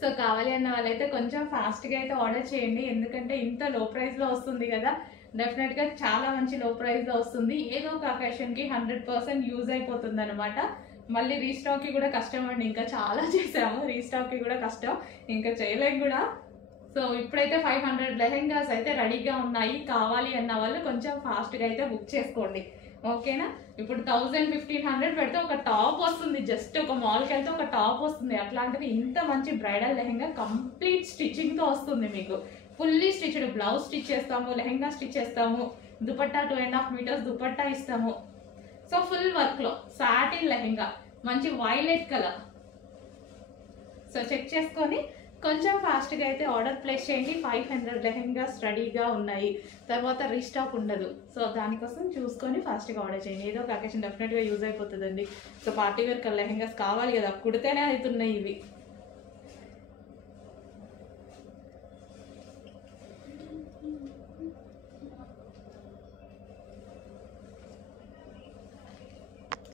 So కావాలి అన్న వాళ్ళైతే కొంచెం ఫాస్ట్గా అయితే ఆర్డర్ చేయండి, ఎందుకంటే ఇంత లో ప్రైస్లో వస్తుంది కదా, డెఫినెట్గా చాలా మంచి లో ప్రైస్లో వస్తుంది. ఏదో ఒక అకేషన్కి 100% యూజ్ అయిపోతుంది అనమాట. మళ్ళీ రీస్టాక్కి కూడా కష్టం అండి, ఇంకా చాలా చేసాము, రీస్టాక్కి కూడా కష్టం, ఇంకా చేయలేము కూడా. సో ఇప్పుడైతే 500 లెహెంగాస్ అయితే రెడీగా ఉన్నాయి. కావాలి అన్న వాళ్ళు కొంచెం ఫాస్ట్గా అయితే బుక్ చేసుకోండి, ఓకేనా. ఇప్పుడు 1000-1500 పెడితే ఒక టాప్ వస్తుంది, జస్ట్ ఒక మాల్కి వెళ్తే ఒక టాప్ వస్తుంది. అట్లాంటిది ఇంత మంచి బ్రైడల్ లెహెంగా కంప్లీట్ స్టిచ్చింగ్తో వస్తుంది మీకు. ఫుల్లీ స్టిచ్డ్ బ్లౌజ్ స్టిచ్ చేస్తాము, లెహెంగా స్టిచ్ చేస్తాము, దుపట్టా 2.5 మీటర్స్ దుపట్టా ఇస్తాము. సో ఫుల్ వర్క్లో సాటిన్ లెహెంగా, మంచి వైలెట్ కలర్. సో చెక్ చేసుకొని కొంచెం ఫాస్ట్గా అయితే ఆర్డర్ ప్లేస్ చేయండి. 500 లెహెంగాస్ రెడీగా ఉన్నాయి, తర్వాత రీస్టాక్ ఉండదు. సో దానికోసం చూసుకొని ఫాస్ట్గా ఆర్డర్ చేయండి. ఏదో ఒక అకేషన్ డెఫినెట్గా యూజ్ అయిపోతుందండి. సో పార్టీ వేర్ లెహెంగాస్ కావాలి కదా, కుడితేనే అవుతున్నాయి ఇవి.